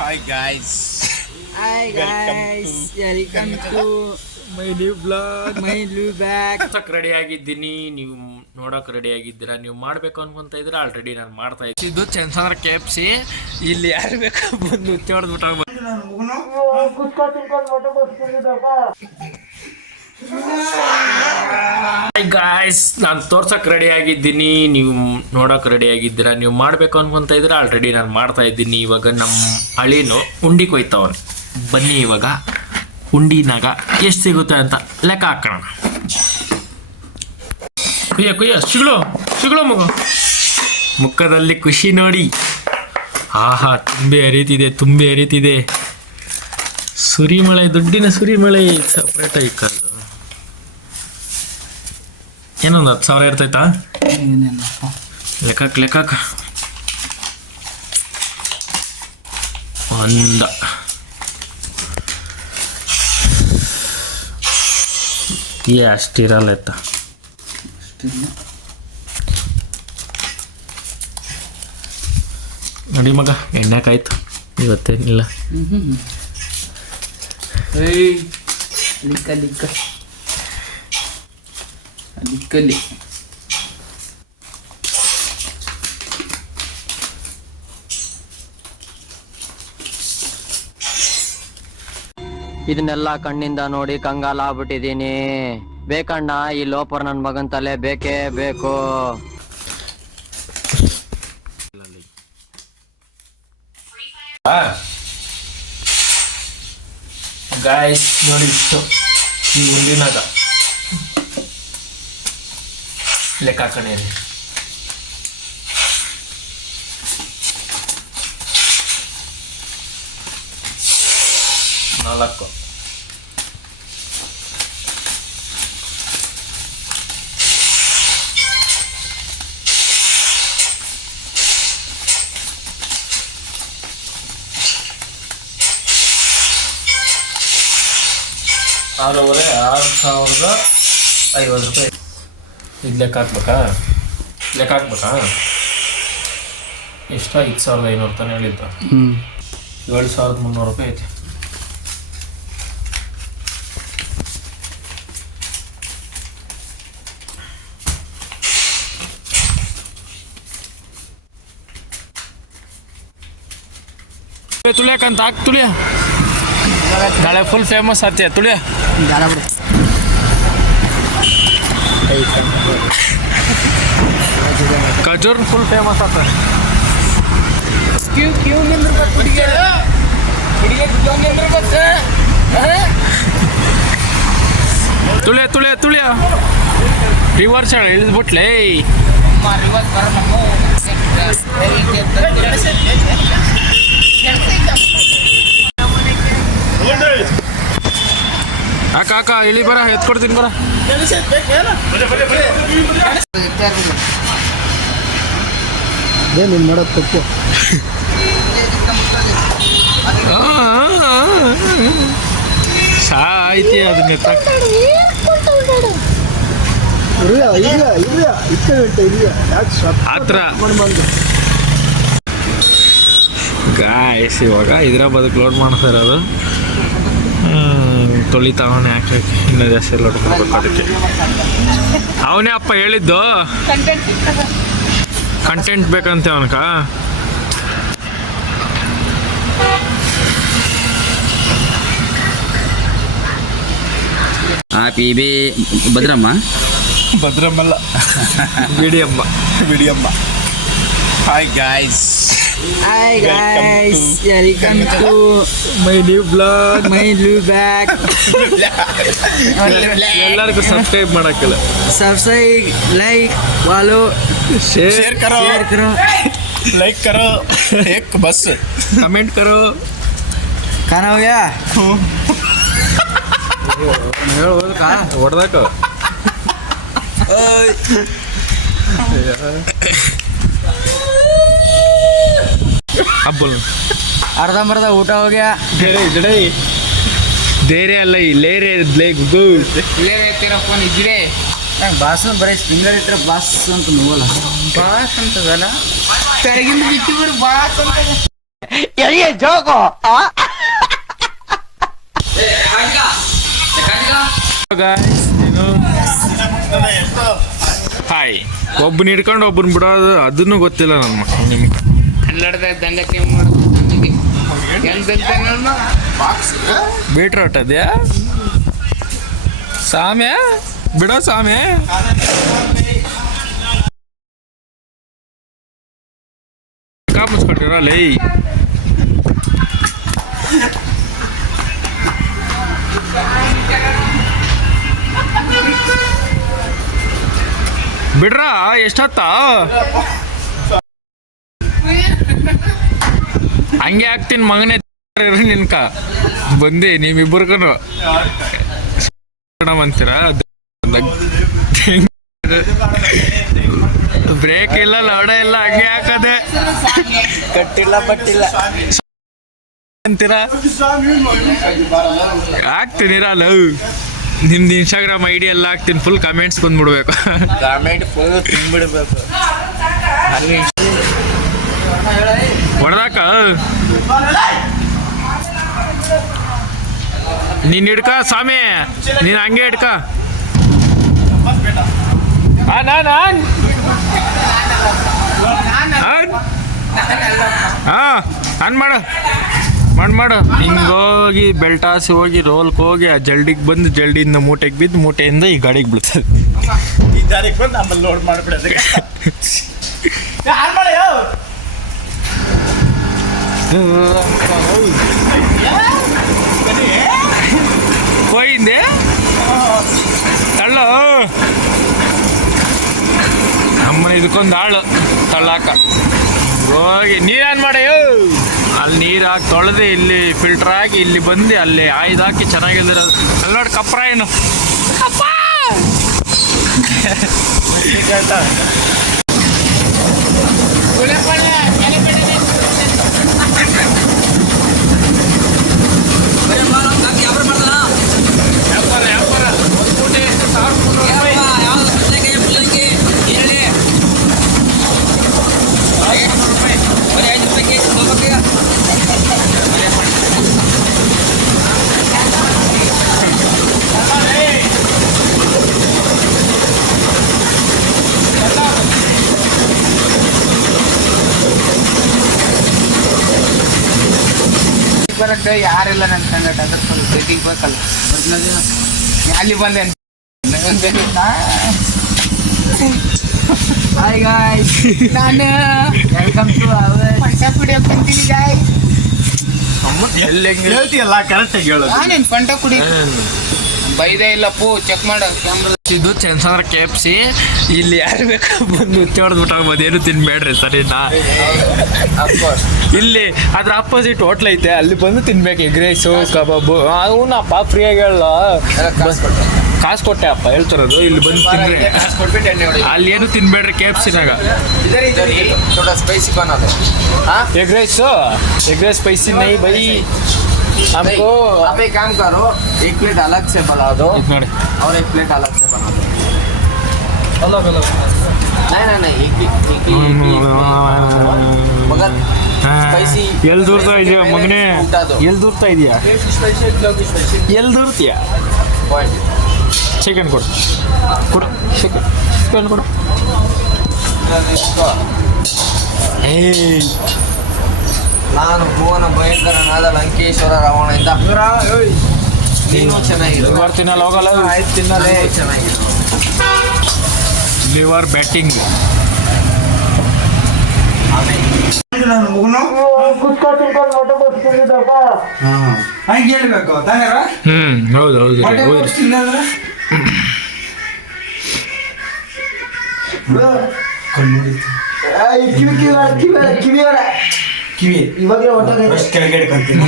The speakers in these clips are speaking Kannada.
Hi guys. Hi guys, welcome to My new vlog. my new bag. Ready ಆಗಿದ್ದೀನಿ, ನೀವು ನೋಡೋಕೆ ರೆಡಿ ಆಗಿದ್ದೀರಾ. ನೀವು ಮಾಡಬೇಕು ಅನ್ಕೊಂತ ಇದ್ರೆ ಆಲ್ರೆಡಿ ನಾನು ಮಾಡ್ತಾ ಇದ್ದೀನಿ. ಇದು ಚಂದ್ರ KFC. ಇಲ್ಲಿ ಯಾರು ಬೇಕು ಬಂದು ಹೊಡೆದ್ಬಿಟ್ಟು ಗಾಯ್ಸ್, ನಾನು ತೋರ್ಸಕ್ಕೆ ರೆಡಿ ಆಗಿದ್ದೀನಿ, ನೀವು ನೋಡೋಕೆ ರೆಡಿ ಆಗಿದ್ದೀರಾ. ನೀವು ಮಾಡಬೇಕು ಅನ್ಕೊಂತ ಇದ್ರೆ ಆಲ್ರೆಡಿ ನಾನು ಮಾಡ್ತಾ ಇದ್ದೀನಿ. ಇವಾಗ ನಮ್ಮ ಹಳಿನು ಉಂಡಿ ಕೊಯ್ತವನು. ಬನ್ನಿ ಇವಾಗ ಉಂಡಿನಾಗ ಎಷ್ಟು ಸಿಗುತ್ತೆ ಅಂತ ಲೆಕ್ಕ ಹಾಕೋಣ. ಕುಯ್ಯ ಸಿಗಳು ಮಗು. ಮುಖದಲ್ಲಿ ಖುಷಿ ನೋಡಿ. ಆಹಾ, ತುಂಬೆ ಹರಿತಿದೆ. ಸುರಿಮಳೆ, ದುಡ್ಡಿನ ಸುರಿಮಳೆ ಸಪ್ರೇಟ್ ಐಕಲ್. ಏನೊಂದು 10,000 ಇರ್ತೈತಾ? ಲೆಕ್ಕಕ್ಕೆ ಒಂದ ಅಷ್ಟಿರಲ್ಲ ಎತ್ತ. ನೋಡಿ ಮಗ, ಎಣ್ಣೆಕಾಯ್ತು ಇವತ್ತೇನಿಲ್ಲ. ಲಿಕ್ಕಲ್ಲಿ ಇದನ್ನೆಲ್ಲ ಕಣ್ಣಿಂದ ನೋಡಿ ಕಂಗಾಲಾಗ್ಬಿಟ್ಟಿದೀನಿ. ಬೇಕಣ್ಣ, ಈ ಲೋಪರ್ ನನ್ ಮಗನ್ ತಲೆ ಬೇಕೇ ಬೇಕು. ಗಾಯ್ಸ್ ನೋಡಿ, ಇಷ್ಟು ಈ ಉಂಡಿನಾಗ ಲೆಕ್ಕ ಹಾಕಣೆ. ನಾಲ್ಕು ₹6,550 ಇದು ಲೆಕ್ಕ ಹಾಕ್ಬೇಕಾ? ಎಷ್ಟು? 5,500 ತಾನೆ ಹೇಳಿದ್ದ. 7,300 ಐತೆ. ತುಳಿಯಕಂತ ಹಾಕಿ ತುಳಿಯ, ನಾಳೆ ಫುಲ್ ಫೇಮಸ್ ಆಗ್ತೀಯ. ತುಳಿಯ ಖಜೂರ್ ಫುಲ್ ಫೇಮಸ್ ಆಗ್ತಾರೆ. ತುಳಿಯ ರಿವರ್ಸ್ ಇಳಿದ್ಬಿಟ್ಲೆ. ಅಕ್ಕ ಇಳಿ ಬರ, ಎತ್ಕೊಡ್ತೀನಿ ಬರ. ನೀನು ಮಾಡೋದು ತಪ್ಪು. ಸಾಯ್ತಿ ಅದನ್ನ ಆತ್ರ ಗಾಯ್ಸ್. ಇವಾಗ ಹೈದ್ರಾಬಾದ್ ಲೋಡ್ ಮಾಡ್ತಾ ಇರೋದು. ತೊಳಿತಾವನೆ ಹಾಕಿ ಇನ್ನೂ ಜಾಸ್ತಿ ಲೋಡ್ ಮಾಡ್ಬೇಕು. ಅದಕ್ಕೆ ಅವನೇ ಅಪ್ಪ ಹೇಳಿದ್ದು, ಕಂಟೆಂಟ್ ಬೇಕಂತೆ ಅವನಕ. ಭದ್ರಮ್ಮಲ್ಲ, ಬಿಡಿಯಮ್ಮ. Hi guys. Hi guys, welcome to my new blog. my new bag. ಎಲ್ಲರಿಗೂ subscribe ಮಾಡಕ್ಕಿಲ್ಲ. Subscribe, like, follow, Share करो, like करो, एक बस कमेंट करो. खाना हो गया? ಹೊಡೆದಾಕ ಹಬ್ಬಲ್ अर्धा ಊಟ हो गया. ಧೈರ್ಯ ಅಲ್ಲ, ಲೇರೆ ಗುಗ್ಗು ಫೋನ್ ಇದ್ರೆ ಬಾಸ್ ಬರೀ ಸಿಂಗಲ್ ಇದ್ರೆ ಬಾಸ್ ಅಂತ ನೋವಲ್ಲ. ಬಾಸ್ ಅಂತದಲ್ಲ, ತೆರಗಿಂದ ಬಿಟ್ಟು ಬಾಸ್ ಅಂತ. ಹಾಯ್ ಒಬ್ಬನ ಹಿಡ್ಕೊಂಡು ಒಬ್ಬನ ಬಿಡೋದು ಅದನ್ನು ಗೊತ್ತಿಲ್ಲ ನನ್ನ ಮಕ್ಕಳು ನಿಮಗೆ. ಕನ್ನಡದಾಗ ದಂಗತಿ ಹೆಂಗ್ ಮಾಡೋದು ನಮಗೆ ಹೆಂಗ್ ಬೀಟ್ರ್ ಹೊಟ್ಟದ್ಯಾ ಸಾಮ್ಯ ಬಿಡೋ ಸಾಮ್ಯ. ಮುಚ್ಕೊಟ್ಟಿರಲ್ಲ ಬಿಡ್ರ ಎಷ್ಟೊತ್ತ ಹಂಗೆ ಹಾಕ್ತೀನಿ ಮಗನೇ ನಿನ್ಕ ಬಂದೆ ನೀವಿಬ್ಬರ್ಗು ಅಂತೀರ. ಬ್ರೇಕ್ ಇಲ್ಲ ಲೌಡ ಇಲ್ಲ ಹಂಗೆ ಹಾಕದೆ ಕಟ್ಟಿಲ್ಲ ಬಟ್ಟಿಲ್ಲ ಅಂತೀರ. ಹಾಕ್ತೀನಿ ಲವ್ ನಿಮ್ದು ಇನ್ಸ್ಟಾಗ್ರಾಮ್ ಐಡಿ ಎಲ್ಲ ಹಾಕ್ತೀನಿ, ಫುಲ್ ಕಮೆಂಟ್ಸ್ ಬಂದ್ಬಿಡ್ಬೇಕು. ಕಾಮೆಂಟ್ ಫುಲ್ ತುಂಬಿಡ್ಬೇಕು. ಹೊಡೆದಾಕ ನೀನ್ ಹಿಡ್ಕ ಸ್ವಾಮಿ, ನೀನ್ ಹಂಗೆ ಹಿಡ್ಕ. ಅನ್ ಮಾಡು ಹಿಂಗೋಗಿ ಬೆಲ್ಟಾಸಿ ಹೋಗಿ ರೋಲ್ಕ್ ಹೋಗಿ ಆ ಜಲ್ಡಿಗೆ ಬಂದು ಜಲ್ಡಿಯಿಂದ ಮೂಟೆಗೆ ಬಿದ್ದು ಮೂಟೆಯಿಂದ ಈ ಗಾಡಿಗೆ ಬೀಳ್ತದೆ. ಈ ದಾರಿಗೆ ಬಂದು ಆಮೇಲೆ ಲೋಡ್ ಮಾಡ್ಬಿಡೋದು. ಹೋಯಿಂದೆ ತಳ್ಳ ನಮ್ಮನೆ ಇದಕ್ಕೊಂದು ಆಳು ತಳ್ಳಾಕ ಹೋಗಿ ನೀರೇನು ಮಾಡ್ಯೋ ಅಲ್ಲಿ ನೀರು ಹಾಕಿ ತೊಳೆದು ಇಲ್ಲಿ ಫಿಲ್ಟರ್ ಆಗಿ ಇಲ್ಲಿ ಬಂದು ಅಲ್ಲಿ ಆಯ್ದು ಹಾಕಿ ಚೆನ್ನಾಗಿಲ್ದಿರೋದು. ಅಲ್ಲಿ ನೋಡಿ ಕಪ್ರ ಏನು ಬರಕ್ಕೆ ಯಾರಿಲ್ಲ ನನ್ನ ಸಂಗಟ ಅದ್ರ ಸ್ವಲ್ಪ ಭೇಟಿಗೆ ಬೇಕಲ್ಲ ಅಲ್ಲಿ ಬಂದೆ ಹಾಯ್ ಗಾಯ್ಸ್, ನಾನು ವೆಲ್ಕಮ್ ಟು ಫಂಟ ಕುಡಿಯೋಕೆ ಬಂತೀನಿ ಗಾಯ್ಸ್. ಹೇಳ್ತೀಯಲ್ಲ ಕರೆಕ್ಟಾಗಿ ಹೇಳೋದು. ನಾನೇನು ಫಂಟ ಕುಡಿ ಬೈದೇ ಇಲ್ಲಪ್ಪು, ಚೆಕ್ ಮಾಡ ಕ್ಯಾಮ್ರಾ. ಇದು ಚಂದ್ರ KFC. ಇಲ್ಲಿ ಯಾರು ಬೇಕಾ ಬಂದು ಹೊಡೆದ್ಬಿಟ್ಟಾಗ್ಬೋದು, ಏನು ತಿನ್ಬೇಡ್ರಿ ಸರಿನಾ. ಇಲ್ಲಿ ಅದ್ರ ಅಪೋಸಿಟ್ ಹೋಟ್ಲ್ ಐತೆ, ಅಲ್ಲಿ ಬಂದು ತಿನ್ಬೇಕು. ಎಗ್ ರೈಸು ಕಬಾಬು ಅವನಪ್ಪ ಫ್ರೀಯಾಗಿ ಹೇಳ ಕಾಸು ಕೊಟ್ಟೆ ಅಪ್ಪ ಹೇಳ್ತಿರೋದು. ಇಲ್ಲಿ ಬಂದು ತಿನ್ರಿ, ಅಲ್ಲಿ ಏನು ತಿನ್ಬೇಡ್ರಿ KFCನಾಗ. ಸ್ಪೈಸಿ ಬನ್ನೋದು एग राइस स्पाइसी नहीं भाई हमको। आप एक काम करो, एक प्लेट अलग से बना दो और एक प्लेट अलग से बना दो। अलग अलग नहीं एक मगर स्पाइसी ಎಲ್ಲಿ ದೂರ್ತಾ ಇದೆಯಾ ಮಗನೇ, ಎಲ್ಲಿ ದೂರ್ತಾ ಇದೆಯಾ, ಎಲ್ಲಿ ದೂರ್ತೀಯಾ. ಚಿಕನ್ ಕೊಡು ಚಿಕನ್ ಕೊಡು. ನಾನು ಭುವನ ಭಯಂಕರನಾದ ಲಂಕೇಶ್ವರ ರಾವಣದಿಂದ ನೀನು ಚೆನ್ನಾಗಿದೆ. ತಿನ್ನಲ್ಲ ಹೋಗಲ್ಲ, ಆಯ್ತು ತಿನ್ನಲೇ ಚೆನ್ನಾಗಿದೆ. ಲಿವರ್ ಬ್ಯಾಟಿಂಗ್ ಹಂಗೆ ಹೇಳ್ಬೇಕು ತಾನೇ. ಹೌದು ಹೌದು ಕಿವಿ ಇವಾಗ ಕೆಳಗಡೆ ಕಂತೀನಿ.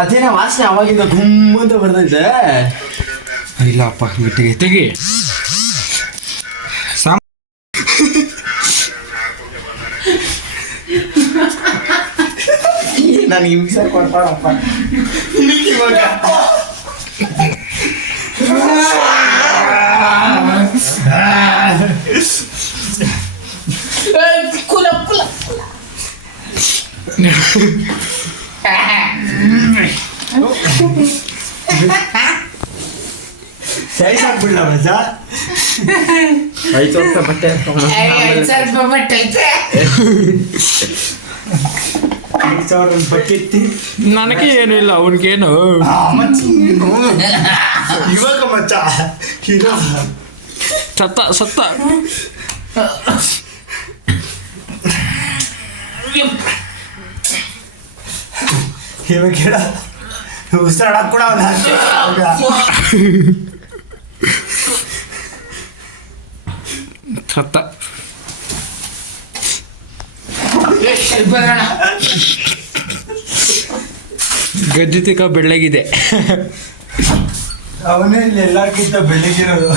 ಅದೇನ ವಾಸನೆ ಅವಾಗಿಂದ ಗುಮ್ಮ ಅಂತ ಬರ್ತೈತೆ. ಇಲ್ಲಪ್ಪ ಗಟ್ಟಿಗೆ ತೆಗಿ. ನಾನು ಮಿಕ್ಸರ್ ಕೊಡ್ಪಾಡಪ್ಪ. ಇವಾಗ ಸೈಜ್ ಆಗ್ಬಿಡ್ಲ ಮಜಾ 5,000 ರೂಪಾಯಿ ಬಟ್ಟೆ 5,000 ಬಟ್ಟೆ ನನಗೆ ಏನು ಇಲ್ಲ ಅವನಿಗೇನು ಇವಾಗ ಮಚ್ಚ ಹೀರೋ ಸತ್ತ ಇವಾಗ ಹೇಳ ಉಸಿರಾಡಕ್ ಕೂಡ ಅವನ ಸತ್ತ ಗಜ್ಜಿ ತಿಕ್ಕ ಬೆಳ್ಳಗಿದೆ ಅವನೇ ಇಲ್ಲಿ ಎಲ್ಲರಿಗಿಂತ ಬೆಳಗಿರೋದು